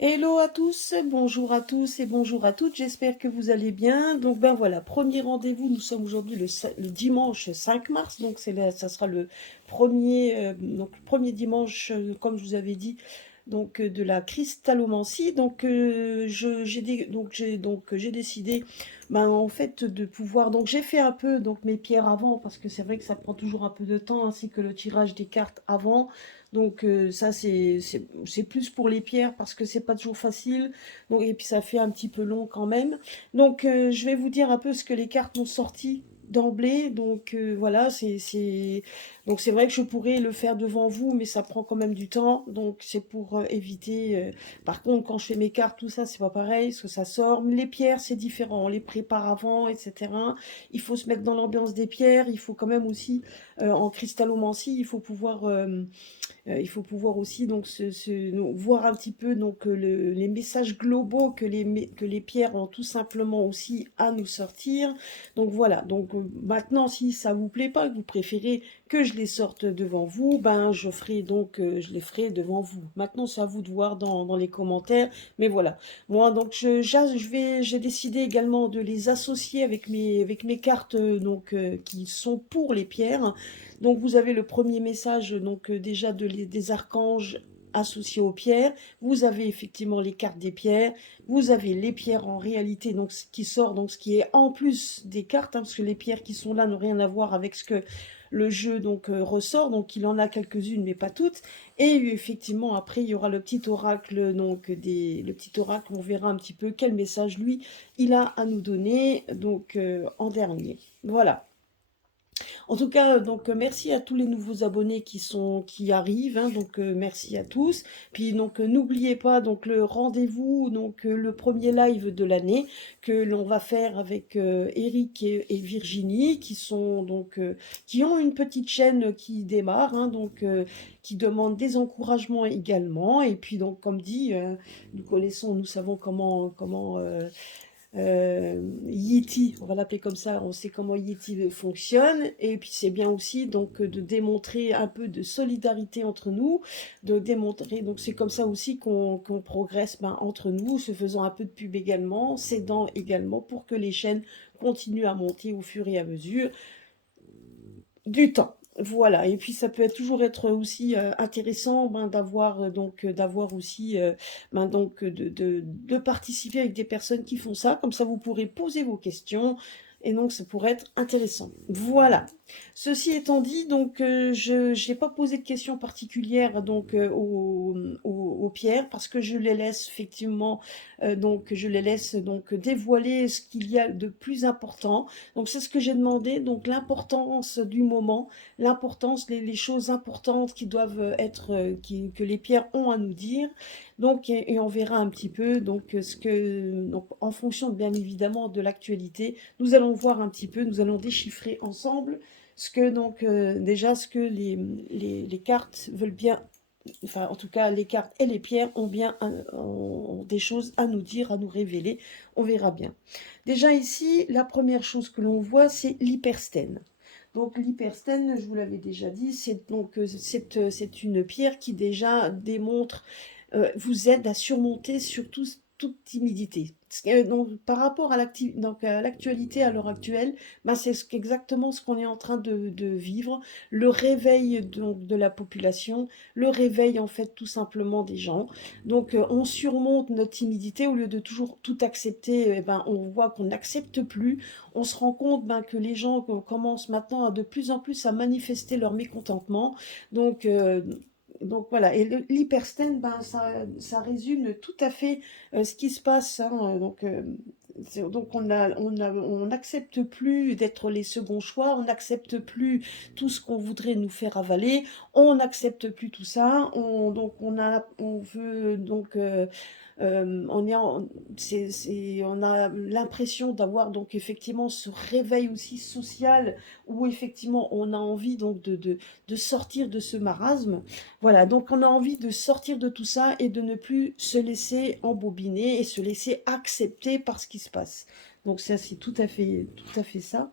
Hello à tous, bonjour à tous et bonjour à toutes, j'espère que vous allez bien. Donc ben voilà, premier rendez-vous, nous sommes aujourd'hui le dimanche 5 mars, donc ça sera le premier dimanche, comme je vous avais dit, donc de la cristallomancie. Donc j'ai décidé ben, en fait de pouvoir, donc j'ai fait un peu donc mes pierres avant, parce que c'est vrai que ça prend toujours un peu de temps, ainsi que le tirage des cartes avant. Donc ça c'est plus pour les pierres parce que c'est pas toujours facile. Donc, et puis ça fait un petit peu long quand même. Donc je vais vous dire un peu ce que les cartes m'ont sorti d'emblée. Donc voilà, donc c'est vrai que je pourrais le faire devant vous, mais ça prend quand même du temps. Donc c'est pour éviter. Par contre, quand je fais mes cartes, tout ça, c'est pas pareil, parce que ça sort. Mais les pierres, c'est différent. On les prépare avant, etc. Il faut se mettre dans l'ambiance des pierres. Il faut quand même aussi, en cristallomancie, il faut pouvoir aussi donc donc, voir un petit peu donc les messages globaux que les pierres ont tout simplement aussi à nous sortir. Donc voilà, donc maintenant si ça vous plaît pas, que vous préférez que je les sorte devant vous, ben je les ferai devant vous. Maintenant c'est à vous de voir dans les commentaires, mais voilà. Moi donc j'ai décidé également de les associer avec mes cartes qui sont pour les pierres. Donc vous avez le premier message donc déjà des archanges associés aux pierres. Vous avez effectivement les cartes des pierres. Vous avez les pierres en réalité donc ce qui sort, donc ce qui est en plus des cartes, hein, parce que les pierres qui sont là n'ont rien à voir avec ce que le jeu donc ressort. Donc il en a quelques-unes mais pas toutes. Et effectivement après il y aura le petit oracle le petit oracle. On verra un petit peu quel message lui il a à nous donner donc en dernier. Voilà. En tout cas, donc merci à tous les nouveaux abonnés qui arrivent, hein, donc merci à tous. Puis donc n'oubliez pas donc le rendez-vous, donc le premier live de l'année que l'on va faire avec Eric et Virginie, qui ont une petite chaîne qui démarre, hein, qui demande des encouragements également. Et puis donc comme dit, nous savons Yeti, on va l'appeler comme ça, on sait comment Yeti fonctionne, et puis c'est bien aussi donc de démontrer un peu de solidarité entre nous, de démontrer, donc c'est comme ça aussi qu'on progresse ben, entre nous, se faisant un peu de pub également, s'aidant également pour que les chaînes continuent à monter au fur et à mesure du temps. Voilà, et puis ça peut toujours être aussi intéressant ben, d'avoir aussi ben, de participer avec des personnes qui font ça, comme ça vous pourrez poser vos questions et donc ça pourrait être intéressant. Voilà. Ceci étant dit, donc je n'ai pas posé de questions particulières donc aux pierres parce que je les laisse effectivement je les laisse donc dévoiler ce qu'il y a de plus important. Donc c'est ce que j'ai demandé, donc l'importance du moment, l'importance, les choses importantes qui doivent être, que les pierres ont à nous dire. Donc, et on verra un petit peu, donc en fonction bien évidemment de l'actualité, nous allons voir un petit peu, nous allons déchiffrer ensemble déjà ce que les cartes veulent bien, enfin en tout cas les cartes et les pierres ont des choses à nous dire, à nous révéler, on verra bien. Déjà ici, la première chose que l'on voit, c'est l'hyperstène. Donc l'hyperstène, je vous l'avais déjà dit, c'est une pierre qui déjà démontre, vous aide à surmonter surtout toute timidité. Donc, par rapport à l'actualité à l'heure actuelle, ben, exactement ce qu'on est en train de vivre, le réveil donc, de la population, le réveil en fait tout simplement des gens. Donc on surmonte notre timidité au lieu de toujours tout accepter, eh ben, on voit qu'on n'accepte plus, on se rend compte ben, que les gens commencent maintenant de plus en plus à manifester leur mécontentement. Donc, euh, donc voilà, et l'hyperstène, ben, ça résume tout à fait ce qui se passe. Hein, donc on n'accepte plus d'être les seconds choix, on n'accepte plus tout ce qu'on voudrait nous faire avaler, on n'accepte plus tout ça, on veut donc on est on a l'impression d'avoir donc effectivement ce réveil aussi social où effectivement on a envie donc de sortir de ce marasme. Voilà, donc on a envie de sortir de tout ça et de ne plus se laisser embobiner et se laisser accepter par ce qui se passe. Donc ça c'est tout à fait ça.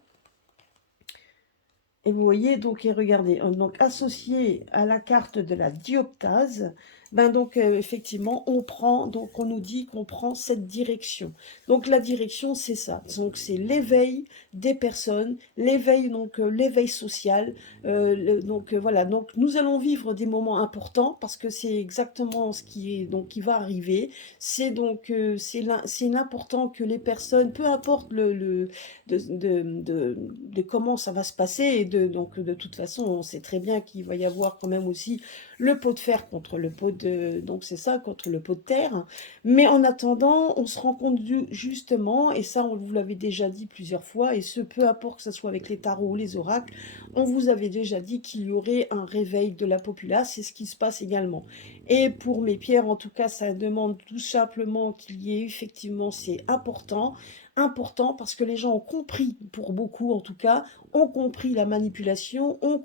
Et vous voyez, donc, et regardez, donc associé à la carte de la dioptase, ben donc effectivement, donc on nous dit qu'on prend cette direction. Donc la direction, c'est ça. Donc c'est l'éveil des personnes, l'éveil donc l'éveil social. Donc voilà. Donc nous allons vivre des moments importants parce que c'est exactement ce qui est donc qui va arriver. C'est donc c'est l'important que les personnes, peu importe de comment ça va se passer et donc de toute façon, on sait très bien qu'il va y avoir quand même aussi le pot de fer contre le pot de, donc c'est ça, contre le pot de terre. Mais en attendant, on se rend compte justement, et ça on vous l'avait déjà dit plusieurs fois, et ce peu importe que ce soit avec les tarots ou les oracles, on vous avait déjà dit qu'il y aurait un réveil de la populace, c'est ce qui se passe également. Et pour mes pierres, en tout cas, ça demande tout simplement qu'il y ait effectivement, c'est important parce que les gens ont compris, pour beaucoup en tout cas, ont compris la manipulation, ont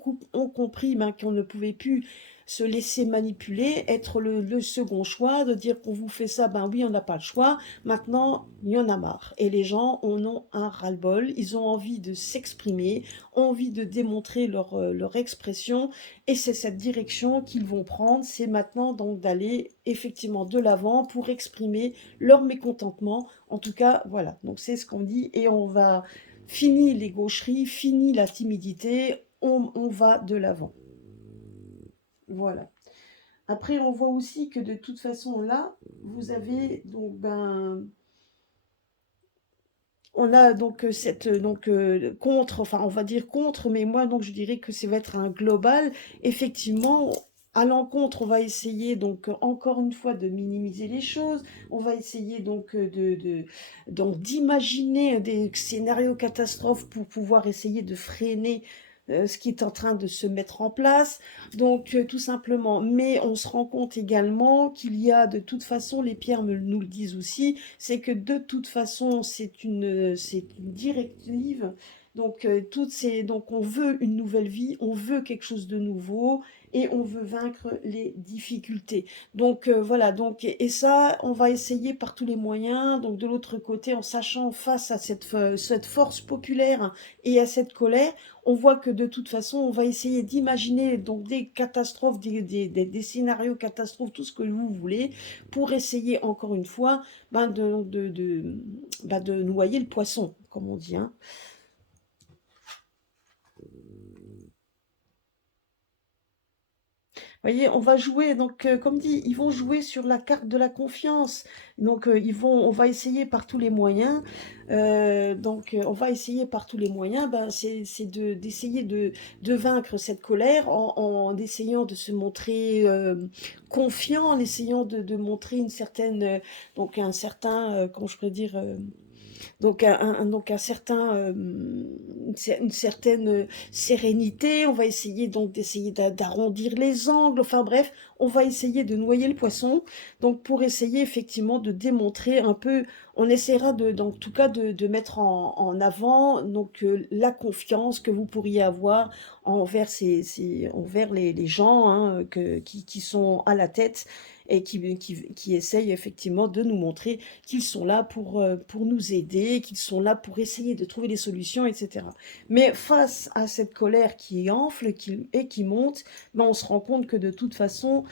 compris ben, qu'on ne pouvait plus se laisser manipuler, être le second choix, de dire qu'on vous fait ça, ben oui, on n'a pas le choix, maintenant, il y en a marre. Et les gens en ont un ras-le-bol, ils ont envie de s'exprimer, ont envie de démontrer leur expression, et c'est cette direction qu'ils vont prendre, c'est maintenant donc d'aller effectivement de l'avant pour exprimer leur mécontentement. En tout cas, voilà, donc c'est ce qu'on dit, et on va, fini les gaucheries, fini la timidité, on va de l'avant. Voilà. Après, on voit aussi que de toute façon, là, vous avez donc ben, on a donc cette donc contre, enfin on va dire contre, mais moi donc je dirais que ça va être un global. Effectivement, à l'encontre, on va essayer donc encore une fois de minimiser les choses. On va essayer donc donc d'imaginer des scénarios catastrophes pour pouvoir essayer de freiner ce qui est en train de se mettre en place. Donc tout simplement, mais on se rend compte également qu'il y a de toute façon, les pierres nous le disent aussi, c'est que de toute façon, c'est une directive. Donc, donc, on veut une nouvelle vie, on veut quelque chose de nouveau et on veut vaincre les difficultés. Donc, voilà. Donc, et ça, on va essayer par tous les moyens. Donc, de l'autre côté, en sachant face à cette force populaire et à cette colère, on voit que de toute façon, on va essayer d'imaginer donc des catastrophes, des scénarios catastrophes, tout ce que vous voulez, pour essayer encore une fois ben de noyer le poisson, comme on dit. Hein. Vous voyez, on va jouer, donc comme dit, ils vont jouer sur la carte de la confiance. Donc on va essayer par tous les moyens. On va essayer par tous les moyens, ben, d'essayer de vaincre cette colère en essayant de se montrer confiant, en essayant de montrer une certaine, donc un certain, comment je pourrais dire, donc donc un certain, une certaine sérénité, on va essayer donc d'essayer d'arrondir les angles, enfin bref, on va essayer de noyer le poisson, donc pour essayer effectivement de démontrer un peu, on essaiera en tout cas de mettre en avant donc la confiance que vous pourriez avoir envers, envers les gens hein, qui sont à la tête et qui essayent effectivement de nous montrer qu'ils sont là pour nous aider, qu'ils sont là pour essayer de trouver des solutions, etc. Mais face à cette colère qui enfle et qui monte, ben on se rend compte que de toute façon,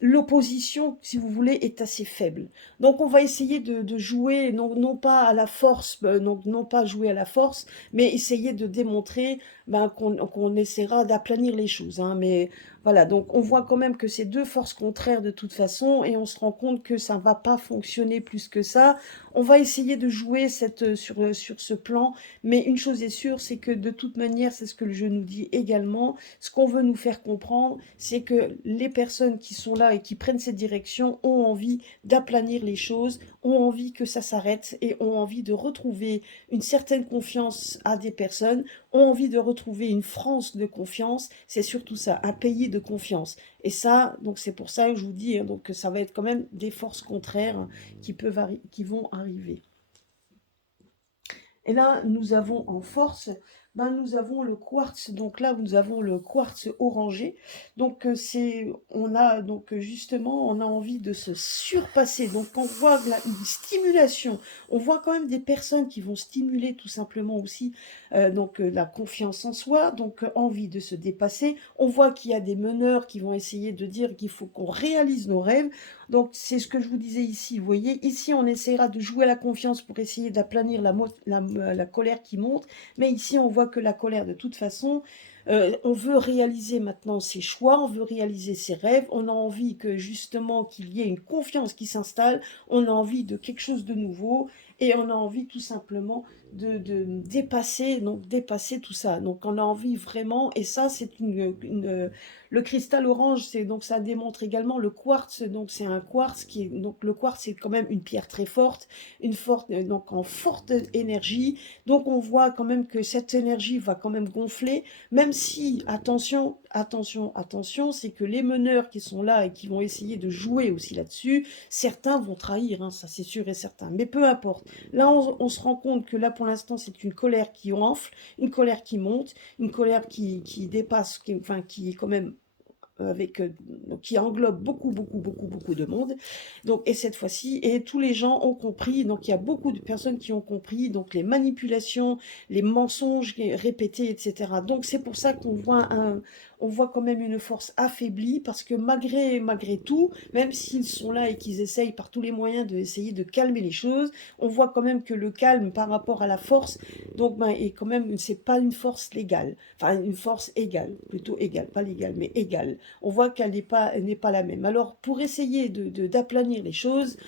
l'opposition, si vous voulez, est assez faible. Donc on va essayer de jouer, non pas à la force, non pas jouer à la force, mais essayer de démontrer ben, qu'on essaiera d'aplanir les choses. Hein, mais voilà, donc on voit quand même que c'est deux forces contraires de toute façon et on se rend compte que ça ne va pas fonctionner plus que ça. On va essayer de jouer sur ce plan, mais une chose est sûre, c'est que de toute manière, c'est ce que le jeu nous dit également, ce qu'on veut nous faire comprendre, c'est que les personnes qui sont là et qui prennent cette direction ont envie d'aplanir les choses, ont envie que ça s'arrête et ont envie de retrouver une certaine confiance à des personnes, ont envie de retrouver une France de confiance, c'est surtout ça, un pays de confiance. Et ça, donc c'est pour ça que je vous dis, hein, donc que ça va être quand même des forces contraires qui vont arriver. Et là, nous avons en force ben, nous avons le quartz. Donc là, nous avons le quartz orangé. Donc on a donc justement, on a envie de se surpasser. Donc on voit une stimulation. On voit quand même des personnes qui vont stimuler tout simplement aussi la confiance en soi, donc envie de se dépasser. On voit qu'il y a des meneurs qui vont essayer de dire qu'il faut qu'on réalise nos rêves. Donc c'est ce que je vous disais ici. Vous voyez, ici on essaiera de jouer la confiance pour essayer d'aplanir la colère qui monte. Mais ici on voit que la colère, de toute façon, on veut réaliser maintenant ses choix, on veut réaliser ses rêves, on a envie que justement qu'il y ait une confiance qui s'installe, on a envie de quelque chose de nouveau et on a envie tout simplement de dépasser, donc dépasser tout ça. Donc on a envie vraiment, et ça c'est le cristal orange, c'est donc ça démontre également le quartz. Donc c'est un quartz qui est, donc le quartz c'est quand même une pierre très forte, donc en forte énergie. Donc on voit quand même que cette énergie va quand même gonfler, même si, attention, attention, attention, c'est que les meneurs qui sont là et qui vont essayer de jouer aussi là-dessus, certains vont trahir, hein, ça c'est sûr et certain. Mais peu importe. Là, on se rend compte que là, pour l'instant, c'est une colère qui enfle, une colère qui monte, une colère qui dépasse, enfin, qui est quand même avec, qui englobe beaucoup, beaucoup, beaucoup, beaucoup de monde. Donc, et cette fois-ci, et tous les gens ont compris, donc il y a beaucoup de personnes qui ont compris, donc les manipulations, les mensonges répétés, etc. Donc c'est pour ça on voit quand même une force affaiblie, parce que malgré tout, même s'ils sont là et qu'ils essayent par tous les moyens d'essayer de calmer les choses, on voit quand même que le calme par rapport à la force, donc ben, est quand même, c'est pas une force légale, enfin une force égale, plutôt égale, pas légale, mais égale. On voit qu'elle n'est pas la même. Alors, pour essayer d'aplanir les choses,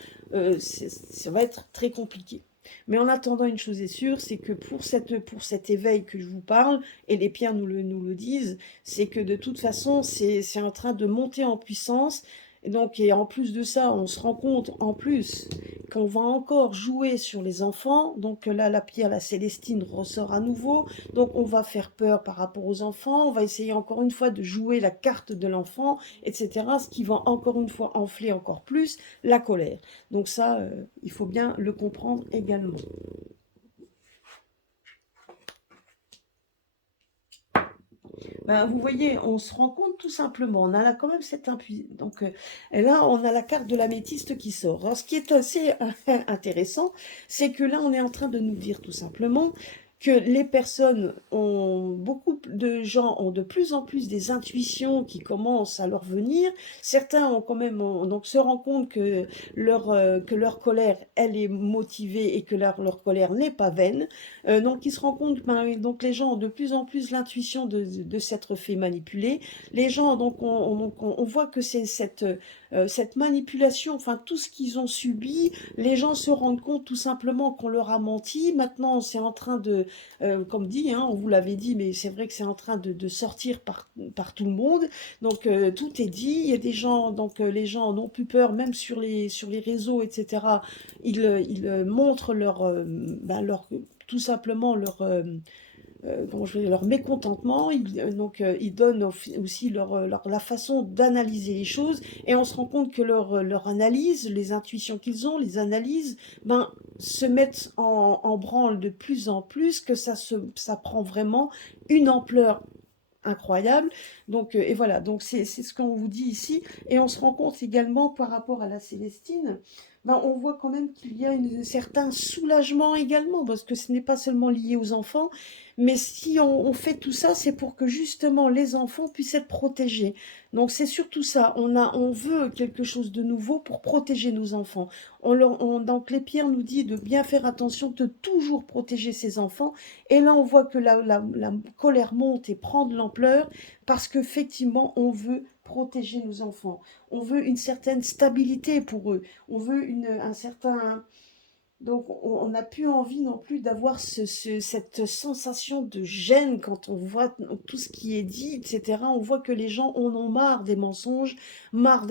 ça va être très compliqué. Mais en attendant, une chose est sûre, c'est que pour cet éveil que je vous parle, et les pierres nous le disent, c'est que de toute façon, c'est en train de monter en puissance. Et en plus de ça, on se rend compte en plus qu'on va encore jouer sur les enfants. Donc là, la pierre, la célestine ressort à nouveau. Donc on va faire peur par rapport aux enfants. On va essayer encore une fois de jouer la carte de l'enfant, etc. Ce qui va encore une fois enfler encore plus la colère. Donc ça, il faut bien le comprendre également. Ben, vous voyez, on se rend compte tout simplement, on a là quand même cette intuition. Donc, et là, on a la carte de l'améthyste qui sort. Alors, ce qui est assez intéressant, c'est que là, on est en train de nous dire tout simplement que les personnes ont, beaucoup de gens ont de plus en plus des intuitions qui commencent à leur venir. Certains ont quand même, donc se rendent compte que leur colère, elle est motivée et que leur colère n'est pas vaine. Donc ils se rendent compte, ben, donc les gens ont de plus en plus l'intuition de s'être fait manipuler. Les gens, donc on voit que c'est cette manipulation, enfin tout ce qu'ils ont subi, les gens se rendent compte tout simplement qu'on leur a menti. Maintenant, c'est en train de, comme dit, hein, on vous l'avait dit, mais c'est vrai que c'est en train de sortir par tout le monde. Donc tout est dit. Il y a des gens, donc les gens n'ont plus peur, même sur les réseaux, etc. Ils montrent leur tout simplement comment je vais dire, leur mécontentement. Ils donnent aussi la façon d'analyser les choses, et on se rend compte que leur analyse, les intuitions qu'ils ont, les analyses, ben, se mettent en branle de plus en plus, que ça prend vraiment une ampleur incroyable. Donc, et voilà, donc c'est ce qu'on vous dit ici. Et on se rend compte également par rapport à la Célestine, ben, on voit quand même qu'il y a un certain soulagement également, parce que ce n'est pas seulement lié aux enfants, mais si on fait tout ça, c'est pour que justement les enfants puissent être protégés. Donc c'est surtout ça, on veut quelque chose de nouveau pour protéger nos enfants. Donc les pierres nous dit de bien faire attention, de toujours protéger ses enfants. Et là, on voit que la colère monte et prend de l'ampleur, parce qu'effectivement, on veut protéger nos enfants. On veut une certaine stabilité pour eux. On veut un certain... Donc, on n'a plus envie non plus d'avoir cette sensation de gêne quand on voit tout ce qui est dit, etc. On voit que les gens en ont marre des mensonges, marre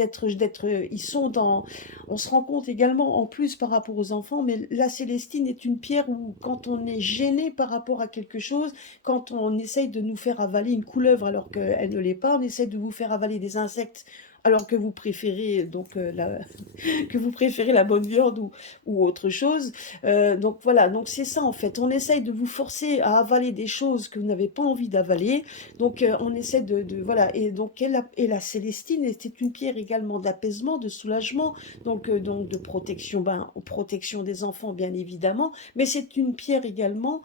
ils sont dans... On se rend compte également, en plus par rapport aux enfants, mais la Célestine est une pierre où, quand on est gêné par rapport à quelque chose, quand on essaye de nous faire avaler une couleuvre alors qu'elle ne l'est pas, on essaye de vous faire avaler des insectes alors que vous préférez donc que vous préférez la bonne viande ou autre chose. Donc voilà, donc c'est ça en fait. On essaye de vous forcer à avaler des choses que vous n'avez pas envie d'avaler. Donc on essaie voilà. Et donc et la Célestine était une pierre également d'apaisement, de soulagement, donc de protection, ben, protection des enfants bien évidemment, mais c'est une pierre également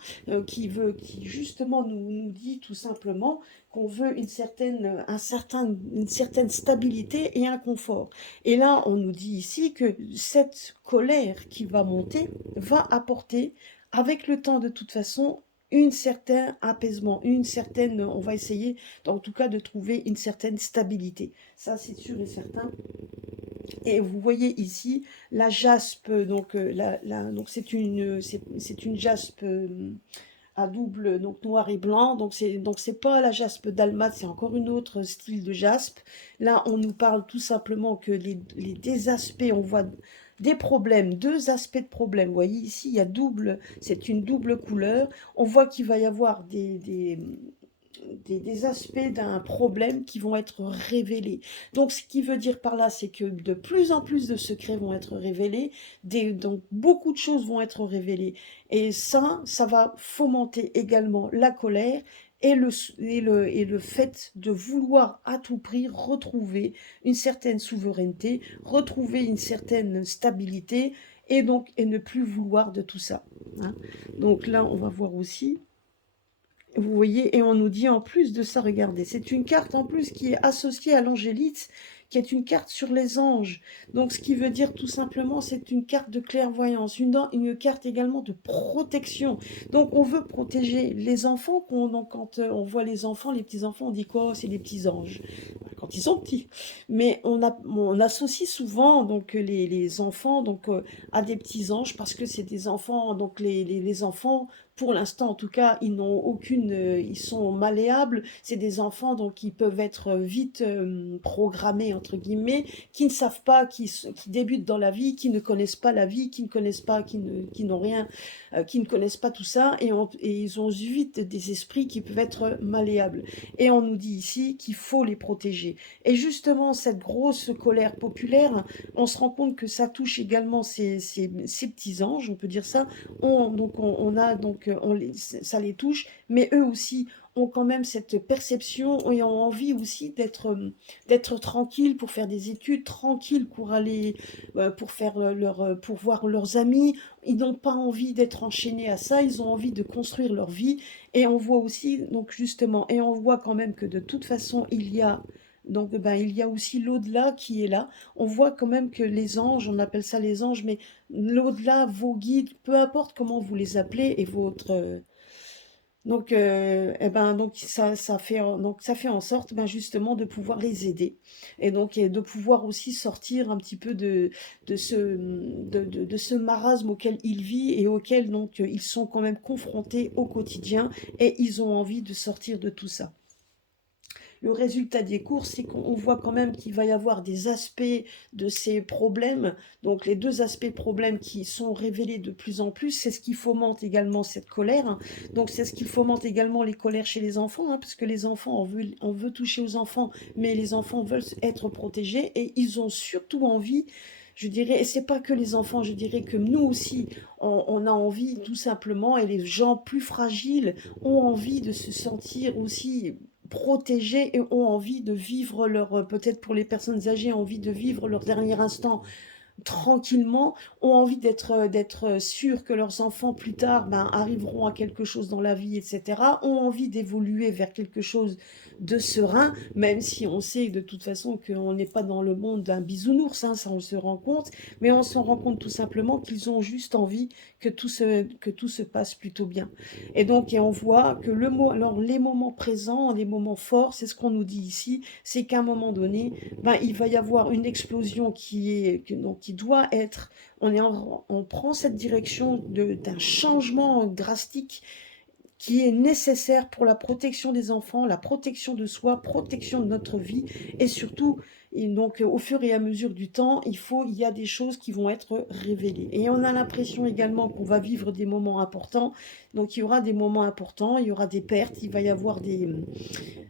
qui justement nous dit tout simplement qu'on veut une certaine stabilité et un confort. Et là, on nous dit ici que cette colère qui va monter va apporter, avec le temps de toute façon, un certain apaisement, on va essayer en tout cas de trouver une certaine stabilité. Ça, c'est sûr et certain. Et vous voyez ici la jaspe, donc c'est une jaspe à double, donc noir et blanc. Donc c'est pas la jaspe dalmate, c'est encore une autre style de jaspe. Là, on nous parle tout simplement que des aspects, on voit des problèmes, deux aspects de problèmes. Vous voyez ici, il y a double, c'est une double couleur. On voit qu'il va y avoir des aspects d'un problème qui vont être révélés. Donc, ce qui veut dire par là, c'est que de plus en plus de secrets vont être révélés, donc beaucoup de choses vont être révélées. Et ça va fomenter également la colère et le fait de vouloir à tout prix retrouver une certaine souveraineté, retrouver une certaine stabilité, et ne plus vouloir de tout ça, hein. Donc là, on va voir aussi. Vous voyez, et on nous dit en plus de ça, regardez, c'est une carte en plus qui est associée à l'angélite, qui est une carte sur les anges. Donc, ce qui veut dire tout simplement, c'est une carte de clairvoyance, une carte également de protection. Donc, on veut protéger les enfants. Donc, quand on voit les enfants, les petits-enfants, on dit quoi? Oh, c'est les petits anges. Quand ils sont petits. Mais on associe souvent donc, les enfants à des petits anges parce que c'est des enfants, donc les enfants pour l'instant, en tout cas, ils sont malléables. C'est des enfants donc qui peuvent être vite programmés entre guillemets, qui ne savent pas, qui débutent dans la vie, qui ne connaissent pas la vie, qui ne connaissent pas, qui n'ont rien, qui ne connaissent pas tout ça, et ils ont vite des esprits qui peuvent être malléables. Et on nous dit ici qu'il faut les protéger. Et justement, cette grosse colère populaire, on se rend compte que ça touche également ces petits anges, on peut dire ça. Ça les touche, mais eux aussi ont quand même cette perception et ont envie aussi d'être tranquilles pour faire des études, tranquilles pour aller pour voir leurs amis. Ils n'ont pas envie d'être enchaînés à ça, ils ont envie de construire leur vie. Et on voit aussi, donc justement, et on voit quand même que de toute façon, il y a aussi l'au-delà qui est là. On voit quand même que les anges, on appelle ça les anges, mais l'au-delà, vos guides, peu importe comment vous les appelez, et donc ça fait en sorte justement de pouvoir les aider et de pouvoir aussi sortir un petit peu de ce marasme auquel ils vivent et auquel donc ils sont quand même confrontés au quotidien, et ils ont envie de sortir de tout ça. Le résultat des courses, c'est qu'on voit quand même qu'il va y avoir des aspects de ces problèmes, donc les deux aspects de problèmes qui sont révélés de plus en plus. C'est ce qui fomente également cette colère, hein. Donc c'est ce qui fomente également les colères chez les enfants, hein, parce que les enfants, on veut toucher aux enfants, mais les enfants veulent être protégés et ils ont surtout envie, je dirais, et c'est pas que les enfants, je dirais que nous aussi, on a envie tout simplement, et les gens plus fragiles ont envie de se sentir aussi protégés et ont envie de vivre peut-être pour les personnes âgées, ont envie de vivre leur dernier instant tranquillement, ont envie d'être sûrs que leurs enfants plus tard arriveront à quelque chose dans la vie, etc., ont envie d'évoluer vers quelque chose de serein, même si on sait de toute façon qu'on n'est pas dans le monde d'un bisounours, hein, ça on se rend compte, mais on se rend compte tout simplement qu'ils ont juste envie que tout se passe plutôt bien. Et on voit que alors les moments présents, les moments forts, c'est ce qu'on nous dit ici, c'est qu'à un moment donné, il va y avoir une explosion qui doit être, on prend cette direction d'un changement drastique qui est nécessaire pour la protection des enfants, la protection de soi, protection de notre vie, et surtout, Et donc, au fur et à mesure du temps, il y a des choses qui vont être révélées. Et on a l'impression également qu'on va vivre des moments importants. Donc, il y aura des moments importants, il y aura des pertes, il va y avoir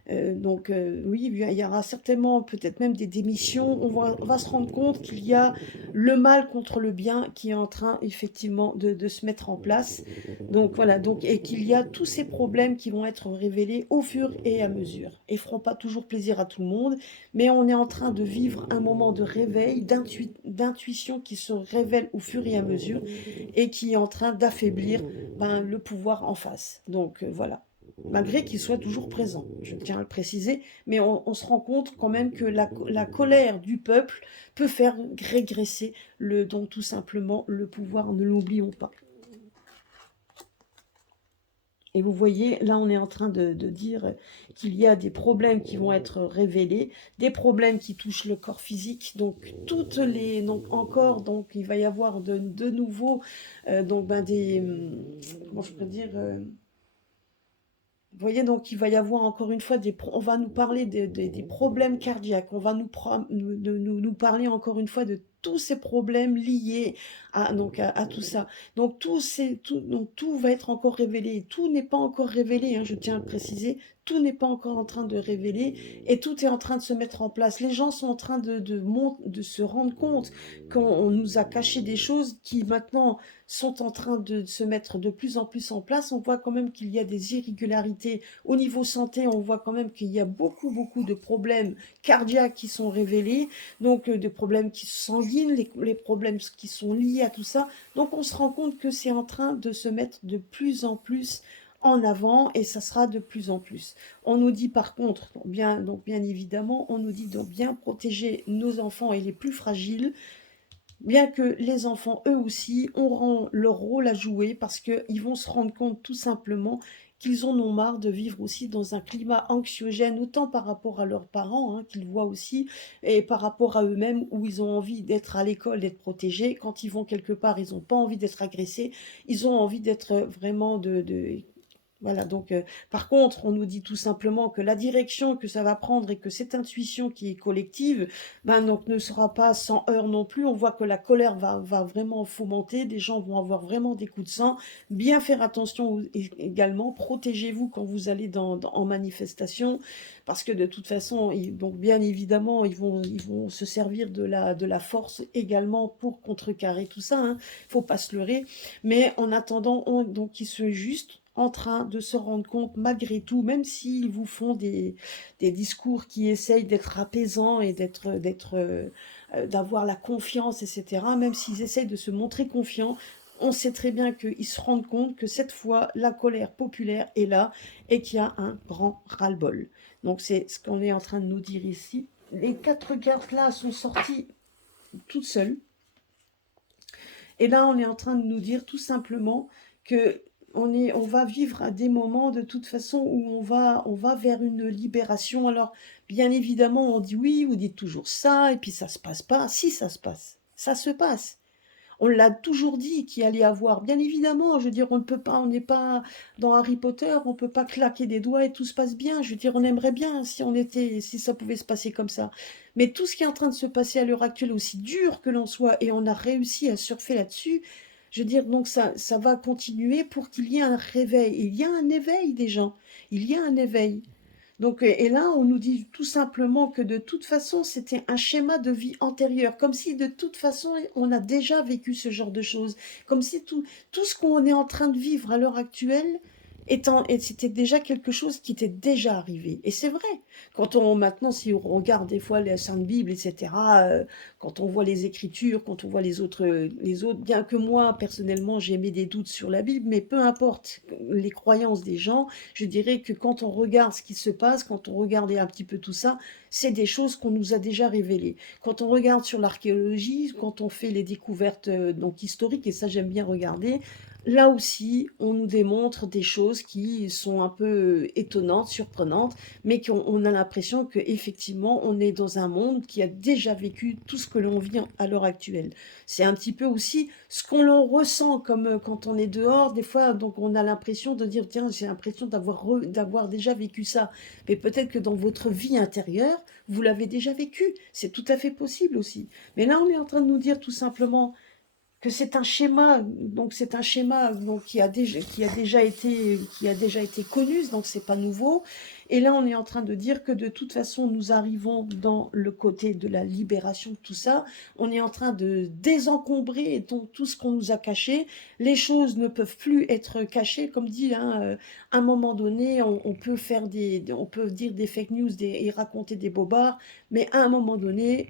oui, il y aura certainement peut-être même des démissions. On va se rendre compte qu'il y a le mal contre le bien qui est en train effectivement de se mettre en place. Donc voilà, donc, et qu'il y a tous ces problèmes qui vont être révélés au fur et à mesure. Et feront pas toujours plaisir à tout le monde, mais on est en train de vivre un moment de réveil, d'intuition qui se révèle au fur et à mesure et qui est en train d'affaiblir le pouvoir en face. Donc voilà, malgré qu'il soit toujours présent, je tiens à le préciser, mais on se rend compte quand même que la colère du peuple peut faire régresser donc tout simplement le pouvoir, ne l'oublions pas. Et vous voyez, là on est en train de dire qu'il y a des problèmes qui vont être révélés, des problèmes qui touchent le corps physique, donc donc encore, donc il va y avoir de nouveau, comment je peux dire, vous voyez, donc il va y avoir encore une fois on va nous parler des problèmes cardiaques, on va nous parler encore une fois de tous ces problèmes liés à tout ça. Donc tout va être encore révélé. Tout n'est pas encore révélé, hein, je tiens à le préciser. Tout n'est pas encore en train de révéler et tout est en train de se mettre en place. Les gens sont en train de se rendre compte qu'on nous a caché des choses qui maintenant sont en train de se mettre de plus en plus en place. On voit quand même qu'il y a des irrégularités au niveau santé. On voit quand même qu'il y a beaucoup, beaucoup de problèmes cardiaques qui sont révélés. Donc, des problèmes qui sanguines, les problèmes qui sont liés à tout ça. Donc, on se rend compte que c'est en train de se mettre de plus en plus en avant et ça sera de plus en plus. On nous dit par contre, bien évidemment, on nous dit de bien protéger nos enfants et les plus fragiles, bien que les enfants, eux aussi, auront leur rôle à jouer parce qu'ils vont se rendre compte tout simplement qu'ils en ont marre de vivre aussi dans un climat anxiogène, autant par rapport à leurs parents, hein, qu'ils voient aussi, et par rapport à eux-mêmes, où ils ont envie d'être à l'école, d'être protégés. Quand ils vont quelque part, ils n'ont pas envie d'être agressés, ils ont envie d'être vraiment voilà, donc par contre, on nous dit tout simplement que la direction que ça va prendre et que cette intuition qui est collective, donc ne sera pas sans heurts non plus. On voit que la colère va vraiment fomenter, des gens vont avoir vraiment des coups de sang. Bien faire attention également, protégez-vous quand vous allez en manifestation, parce que de toute façon, donc bien évidemment, ils vont se servir de la force également pour contrecarrer tout ça, hein. Faut pas se leurrer, mais en attendant, donc ils se juste en train de se rendre compte, malgré tout, même s'ils vous font des discours qui essayent d'être apaisants et d'avoir la confiance, etc., même s'ils essayent de se montrer confiants, on sait très bien qu'ils se rendent compte que cette fois, la colère populaire est là et qu'il y a un grand ras-le-bol. Donc c'est ce qu'on est en train de nous dire ici. Les 4 cartes là sont sorties toutes seules. Et là, on est en train de nous dire tout simplement que on va vivre à des moments de toute façon où on va vers une libération. Alors, bien évidemment, on dit oui, vous dites toujours ça, et puis ça se passe pas. Si, ça se passe. Ça se passe. On l'a toujours dit qu'il allait avoir. Bien évidemment, je veux dire, on ne peut pas, on n'est pas dans Harry Potter, on ne peut pas claquer des doigts et tout se passe bien. Je veux dire, on aimerait bien si ça pouvait se passer comme ça. Mais tout ce qui est en train de se passer à l'heure actuelle, aussi dur que l'on soit, et on a réussi à surfer là-dessus, je veux dire, donc ça va continuer pour qu'il y ait un réveil. Il y a un éveil des gens. Il y a un éveil. Donc, et là, on nous dit tout simplement que de toute façon, c'était un schéma de vie antérieur, comme si de toute façon, on a déjà vécu ce genre de choses, comme si tout ce qu'on est en train de vivre à l'heure actuelle, et c'était déjà quelque chose qui était déjà arrivé. Et c'est vrai, maintenant, si on regarde des fois la Sainte Bible, etc., quand on voit les Écritures, quand on voit les autres, bien que moi, personnellement, j'ai mis des doutes sur la Bible, mais peu importe les croyances des gens, je dirais que quand on regarde ce qui se passe, quand on regardait un petit peu tout ça, c'est des choses qu'on nous a déjà révélées. Quand on regarde sur l'archéologie, quand on fait les découvertes donc historiques, et ça j'aime bien regarder, là aussi, on nous démontre des choses qui sont un peu étonnantes, surprenantes, mais on a l'impression qu'effectivement, on est dans un monde qui a déjà vécu tout ce que l'on vit à l'heure actuelle. C'est un petit peu aussi ce qu'on l'on ressent comme quand on est dehors, des fois, donc on a l'impression de dire, tiens, j'ai l'impression d'avoir déjà vécu ça. Mais peut-être que dans votre vie intérieure, vous l'avez déjà vécu. C'est tout à fait possible aussi. Mais là, on est en train de nous dire tout simplement que c'est un schéma, donc c'est un schéma donc, qui a déjà été connu, donc c'est pas nouveau. Et là, on est en train de dire que de toute façon, nous arrivons dans le côté de la libération de tout ça. On est en train de désencombrer donc, tout ce qu'on nous a caché. Les choses ne peuvent plus être cachées, comme dit, hein, à un moment donné, on peut on peut dire des fake news et raconter des bobards, mais à un moment donné,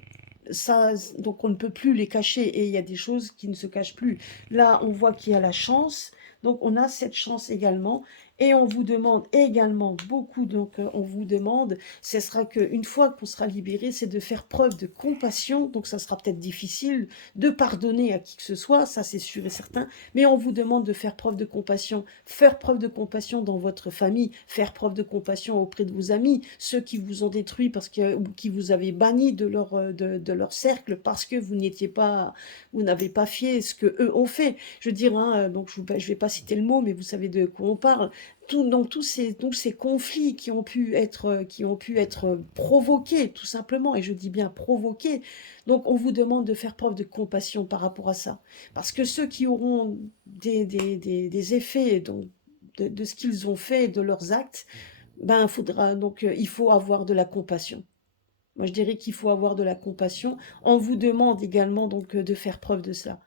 ça, donc on ne peut plus les cacher et il y a des choses qui ne se cachent plus. Là, on voit qu'il y a la chance, donc on a cette chance également et on vous demande également beaucoup, donc on vous demande, ce sera qu'une fois qu'on sera libéré, c'est de faire preuve de compassion, donc ça sera peut-être difficile de pardonner à qui que ce soit, ça c'est sûr et certain, mais on vous demande de faire preuve de compassion dans votre famille, faire preuve de compassion auprès de vos amis, ceux qui vous ont détruit parce que, ou qui vous avez banni de leur cercle parce que vous n'avez pas fait ce que eux ont fait. Je veux dire, hein, donc je vais pas citer le mot, mais vous savez de quoi on parle. Donc tous ces conflits qui ont pu être provoqués, tout simplement, et je dis bien provoqués. Donc on vous demande de faire preuve de compassion par rapport à ça. Parce que ceux qui auront des effets donc, de ce qu'ils ont fait, de leurs actes, ben, il faut avoir de la compassion. Moi, je dirais qu'il faut avoir de la compassion. On vous demande également donc de faire preuve de ça.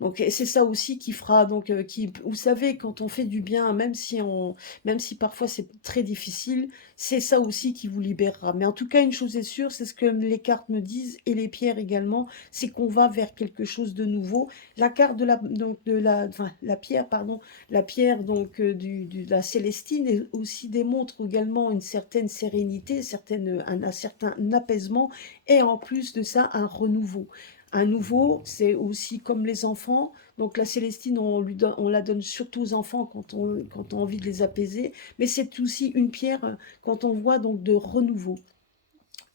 Donc c'est ça aussi qui fera donc qui vous savez quand on fait du bien même si parfois c'est très difficile, c'est ça aussi qui vous libérera. Mais en tout cas une chose est sûre, c'est ce que les cartes me disent et les pierres également, c'est qu'on va vers quelque chose de nouveau. La carte de la enfin la pierre pardon, la pierre donc de la Célestine aussi démontre également une certaine sérénité, un certain apaisement et en plus de ça un renouveau. Un nouveau, c'est aussi comme les enfants. Donc la Célestine, on la donne surtout aux enfants quand on a envie de les apaiser. Mais c'est aussi une pierre quand on voit donc de renouveau.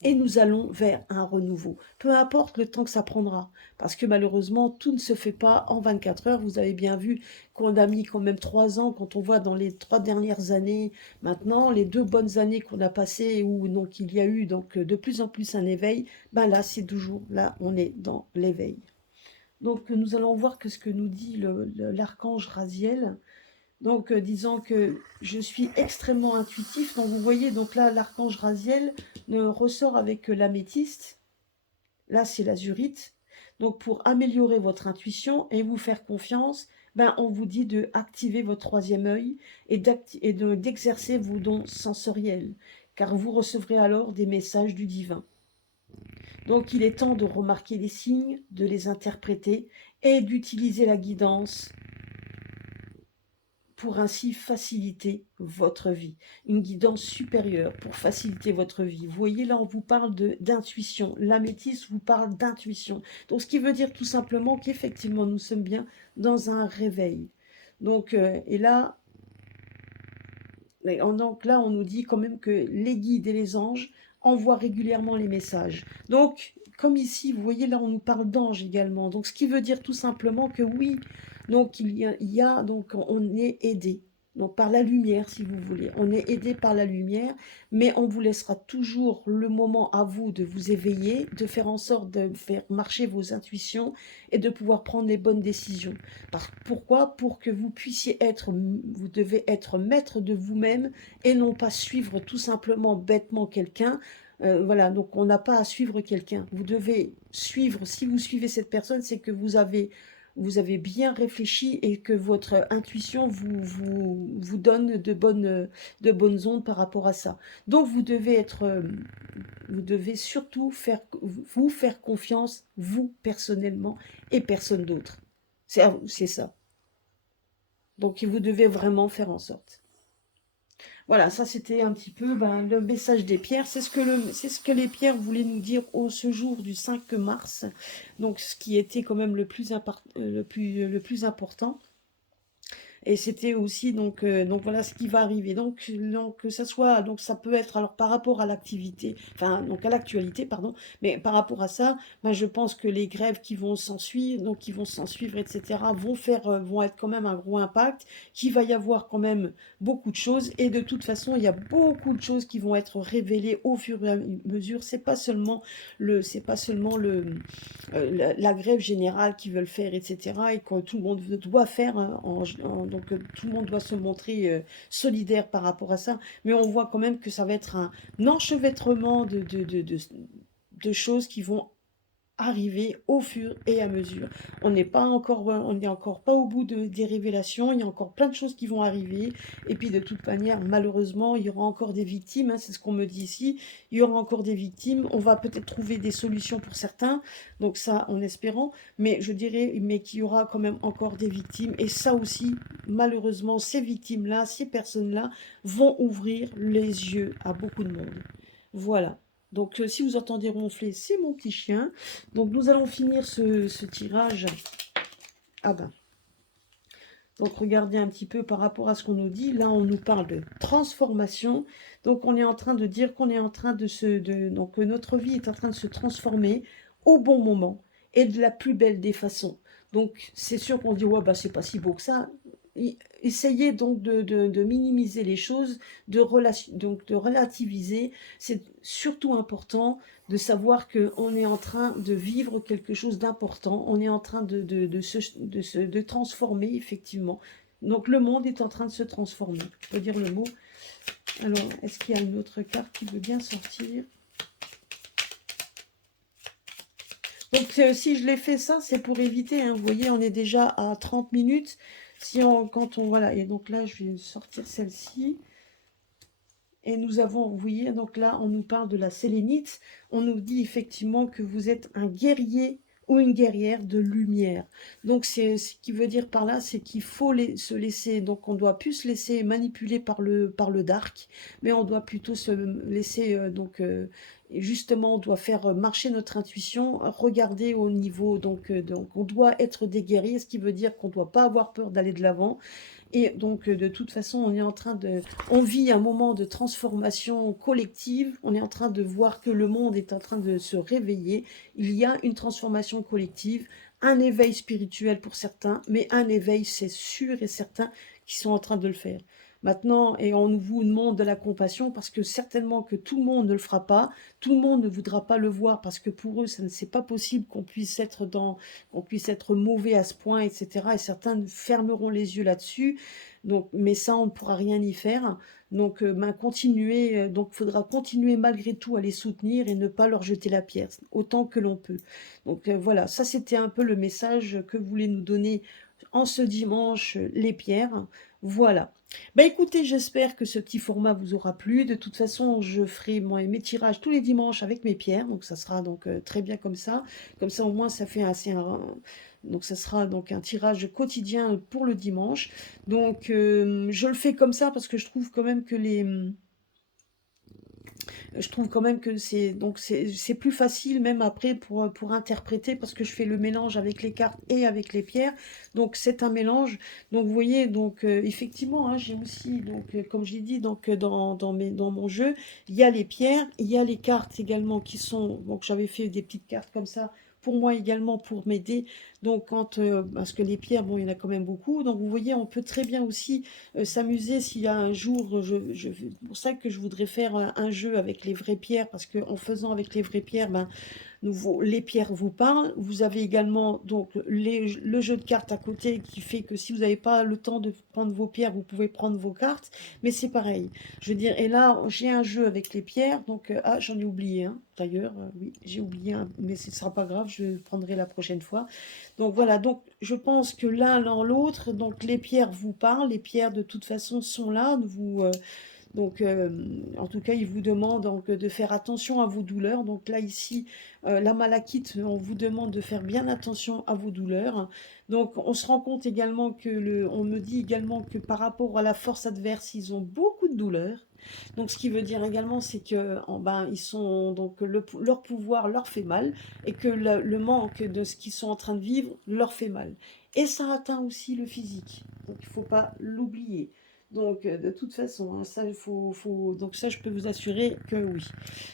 Et nous allons vers un renouveau. Peu importe le temps que ça prendra. Parce que malheureusement, tout ne se fait pas en 24 heures. Vous avez bien vu qu'on a mis quand même 3 ans, quand on voit dans les 3 dernières années, maintenant, les 2 bonnes années qu'on a passées, où donc il y a eu donc de plus en plus un éveil, ben là, c'est toujours, là, on est dans l'éveil. Donc nous allons voir que ce que nous dit l'archange Raziel, donc disant que je suis extrêmement intuitif. Donc vous voyez, donc là, l'archange Raziel ressort avec l'améthyste. Là, c'est l'azurite. Donc pour améliorer votre intuition et vous faire confiance, ben, on vous dit de activer votre troisième œil et d'exercer vos dons sensoriels, car vous recevrez alors des messages du divin. Donc il est temps de remarquer les signes, de les interpréter et d'utiliser la guidance pour ainsi faciliter votre vie. Une guidance supérieure pour faciliter votre vie. Vous voyez, là, on vous parle d'intuition. L'améthyste vous parle d'intuition. Donc, ce qui veut dire tout simplement qu'effectivement, nous sommes bien dans un réveil. Donc, donc là, on nous dit quand même que les guides et les anges envoient régulièrement les messages. Donc, comme ici, vous voyez, là, on nous parle d'anges également. Donc, ce qui veut dire tout simplement que oui, donc donc on est aidé. Donc par la lumière, si vous voulez. On est aidé par la lumière, mais on vous laissera toujours le moment à vous de vous éveiller, de faire en sorte de faire marcher vos intuitions et de pouvoir prendre les bonnes décisions. Pourquoi? Pour que vous puissiez vous devez être maître de vous-même et non pas suivre tout simplement bêtement quelqu'un. Voilà, donc on n'a pas à suivre quelqu'un. Vous devez suivre, si vous suivez cette personne, c'est que vous avez bien réfléchi et que votre intuition vous donne de bonnes ondes par rapport à ça. Donc vous devez surtout vous faire confiance, vous personnellement, et personne d'autre. C'est ça. Donc vous devez vraiment faire en sorte. Voilà, ça c'était un petit peu ben, le message des pierres. C'est ce que les pierres voulaient nous dire ce jour du 5 mars. Donc ce qui était quand même le plus important. Et c'était aussi donc voilà ce qui va arriver. Donc que ça soit donc ça peut être alors par rapport à l'activité, enfin donc à l'actualité pardon, mais par rapport à ça, ben, je pense que les grèves qui vont s'ensuivre, donc qui vont s'ensuivre, etc., vont être quand même un gros impact, qu'il va y avoir quand même beaucoup de choses, et de toute façon, il y a beaucoup de choses qui vont être révélées au fur et à mesure. C'est pas seulement la grève générale qu'ils veulent faire, etc., et que tout le monde doit faire, hein, donc tout le monde doit se montrer solidaire par rapport à ça, mais on voit quand même que ça va être un enchevêtrement de choses qui vont arriver au fur et à mesure. On n'est encore pas au bout des révélations, il y a encore plein de choses qui vont arriver, et puis de toute manière, malheureusement, il y aura encore des victimes, hein, c'est ce qu'on me dit ici, il y aura encore des victimes, on va peut-être trouver des solutions pour certains, donc ça en espérant, mais je dirais, mais qu'il y aura quand même encore des victimes, et ça aussi, malheureusement, ces victimes-là, ces personnes-là, vont ouvrir les yeux à beaucoup de monde. Voilà. Donc, si vous entendez ronfler, c'est mon petit chien. Donc, nous allons finir ce tirage. Ah ben, donc regardez un petit peu par rapport à ce qu'on nous dit. Là, on nous parle de transformation. Donc, on est en train de dire qu'on est en train donc, notre vie est en train de se transformer au bon moment et de la plus belle des façons. Donc, c'est sûr qu'on dit, ouais, bah, c'est pas si beau que ça. Essayez donc de minimiser les choses, donc de relativiser. C'est surtout important de savoir qu'on est en train de vivre quelque chose d'important, on est en train de transformer, effectivement. Donc le monde est en train de se transformer. Je peux dire le mot. Alors, est-ce qu'il y a une autre carte qui veut bien sortir? Donc si je l'ai fait ça, c'est pour éviter, hein, vous voyez, on est déjà à 30 minutes. Voilà, et donc là, je vais sortir celle-ci. Et nous avons, vous voyez, donc là, on nous parle de la sélénite. On nous dit effectivement que vous êtes un guerrier ou une guerrière de lumière. Donc, ce qui veut dire par là, c'est qu'il faut se laisser, donc on doit plus se laisser manipuler par le dark, mais on doit plutôt se laisser, et justement, on doit faire marcher notre intuition, regarder au niveau, donc on doit être des guerriers, ce qui veut dire qu'on ne doit pas avoir peur d'aller de l'avant. Et donc, de toute façon, on vit un moment de transformation collective. On est en train de voir que le monde est en train de se réveiller. Il y a une transformation collective, un éveil spirituel pour certains, mais un éveil, c'est sûr et certain, qui sont en train de le faire. Maintenant, et on vous demande de la compassion parce que certainement que tout le monde ne le fera pas, tout le monde ne voudra pas le voir parce que pour eux, c'est pas possible qu'on puisse être mauvais à ce point, etc. Et certains fermeront les yeux là-dessus. Donc, mais ça, on ne pourra rien y faire. Donc, donc, faudra continuer malgré tout à les soutenir et ne pas leur jeter la pierre, autant que l'on peut. Donc, voilà, ça, c'était un peu le message que voulaient nous donner en ce dimanche les pierres. Voilà. Bah écoutez, j'espère que ce petit format vous aura plu. De toute façon, je ferai mes tirages tous les dimanches avec mes pierres, donc ça sera donc très bien comme ça. Comme ça, au moins, ça fait donc ça sera donc un tirage quotidien pour le dimanche. Donc je le fais comme ça parce que je trouve quand même que c'est plus facile même après pour interpréter parce que je fais le mélange avec les cartes et avec les pierres. Donc c'est un mélange. Donc vous voyez, donc effectivement, hein, j'ai aussi, donc comme j'ai dit, donc dans mon jeu, il y a les pierres, il y a les cartes également qui sont. Donc j'avais fait des petites cartes comme ça pour moi également pour m'aider. Donc parce que les pierres, bon, il y en a quand même beaucoup. Donc vous voyez, on peut très bien aussi s'amuser s'il y a un jour, c'est pour ça que je voudrais faire un jeu avec les vraies pierres, parce qu'en faisant avec les vraies pierres, ben, les pierres vous parlent. Vous avez également donc le jeu de cartes à côté qui fait que si vous n'avez pas le temps de prendre vos pierres, vous pouvez prendre vos cartes. Mais c'est pareil. Je veux dire, et là, j'ai un jeu avec les pierres. Donc, ah, j'en ai oublié un. D'ailleurs, oui, j'ai oublié un, mais ce ne sera pas grave, je le prendrai la prochaine fois. Donc voilà, donc je pense que l'un dans l'autre, donc les pierres vous parlent, les pierres de toute façon sont là, Donc, en tout cas, il vous demande donc de faire attention à vos douleurs. Donc là, ici, la malachite, on vous demande de faire bien attention à vos douleurs. Donc, on se rend compte également que on me dit également que par rapport à la force adverse, ils ont beaucoup de douleurs. Donc, ce qui veut dire également, c'est que ils sont donc leur pouvoir leur fait mal et que le manque de ce qu'ils sont en train de vivre leur fait mal. Et ça atteint aussi le physique. Donc, il ne faut pas l'oublier. Donc, de toute façon, hein, ça, donc ça, je peux vous assurer que oui.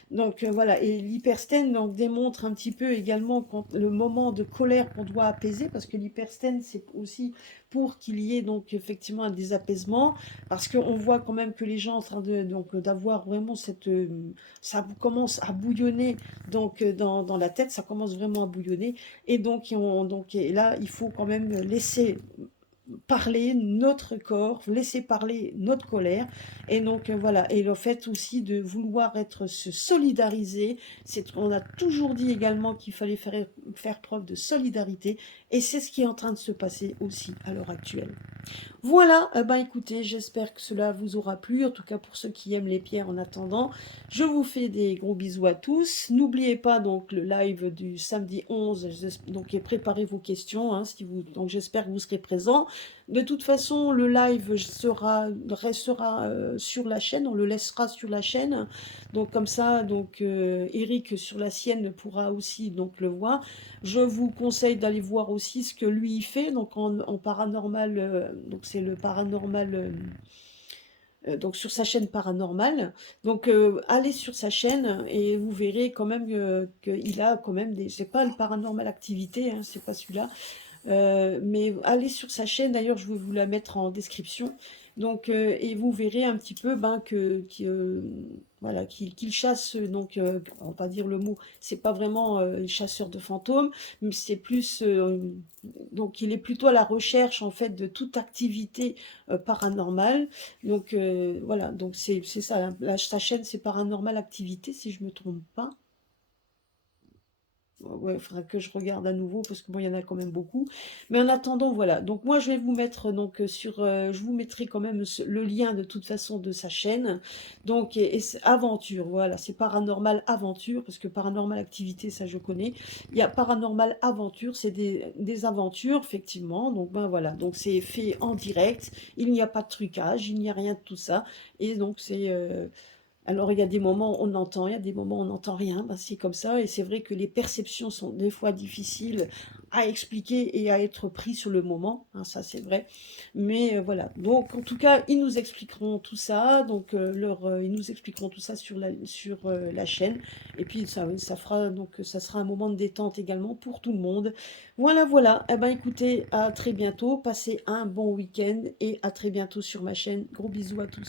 Donc, voilà. Et l'hyperstène donc, démontre un petit peu également quand, le moment de colère qu'on doit apaiser, parce que l'hyperstène, c'est aussi pour qu'il y ait donc effectivement des apaisements, parce qu'on voit quand même que les gens en train de, donc, d'avoir vraiment cette... ça commence à bouillonner donc, dans la tête, ça commence vraiment à bouillonner. Et donc, et là, il faut quand même laisser parler notre corps, laisser parler notre colère. Et donc voilà, et le fait aussi de vouloir se solidariser, on a toujours dit également qu'il fallait faire preuve de solidarité, et c'est ce qui est en train de se passer aussi à l'heure actuelle. Voilà, écoutez, j'espère que cela vous aura plu, en tout cas pour ceux qui aiment les pierres en attendant. Je vous fais des gros bisous à tous. N'oubliez pas donc le live du samedi 11, donc et préparez vos questions, hein, donc j'espère que vous serez présents. De toute façon, le live restera sur la chaîne, on le laissera sur la chaîne. Donc comme ça, donc Eric sur la sienne pourra aussi donc le voir. Je vous conseille d'aller voir aussi ce que lui il fait, donc en paranormal, donc c'est le paranormal, donc sur sa chaîne paranormale. Donc allez sur sa chaîne et vous verrez quand même qu'il a quand même c'est pas le paranormal activité, hein, c'est pas celui-là, mais allez sur sa chaîne, d'ailleurs je vais vous la mettre en description. Donc, et vous verrez un petit peu voilà, qu'il chasse, donc on va pas dire le mot, c'est pas vraiment chasseur de fantômes, mais c'est plus, donc il est plutôt à la recherche en fait de toute activité paranormale. Donc voilà, donc c'est ça, hein. Sa chaîne c'est Paranormal Activité si je me trompe pas. Ouais, il faudra que je regarde à nouveau parce que bon, il y en a quand même beaucoup. Mais en attendant, voilà. Donc moi, je vais vous mettre donc je vous mettrai quand même le lien de toute façon de sa chaîne. Donc et c'est Aventure, voilà, c'est Paranormal Aventure parce que Paranormal Activité, ça je connais. Il y a Paranormal Aventure, c'est des aventures effectivement. Donc ben voilà, donc c'est fait en direct. Il n'y a pas de trucage, il n'y a rien de tout ça. Et donc alors, il y a des moments où on entend, il y a des moments où on n'entend rien, c'est comme ça, et c'est vrai que les perceptions sont des fois difficiles à expliquer et à être pris sur le moment, hein, ça c'est vrai, mais voilà. Donc, en tout cas, ils nous expliqueront tout ça, donc ils nous expliqueront tout ça sur la chaîne, et puis ça fera, donc ça sera un moment de détente également pour tout le monde. Voilà, voilà, eh ben écoutez, à très bientôt, passez un bon week-end, et à très bientôt sur ma chaîne, gros bisous à tous.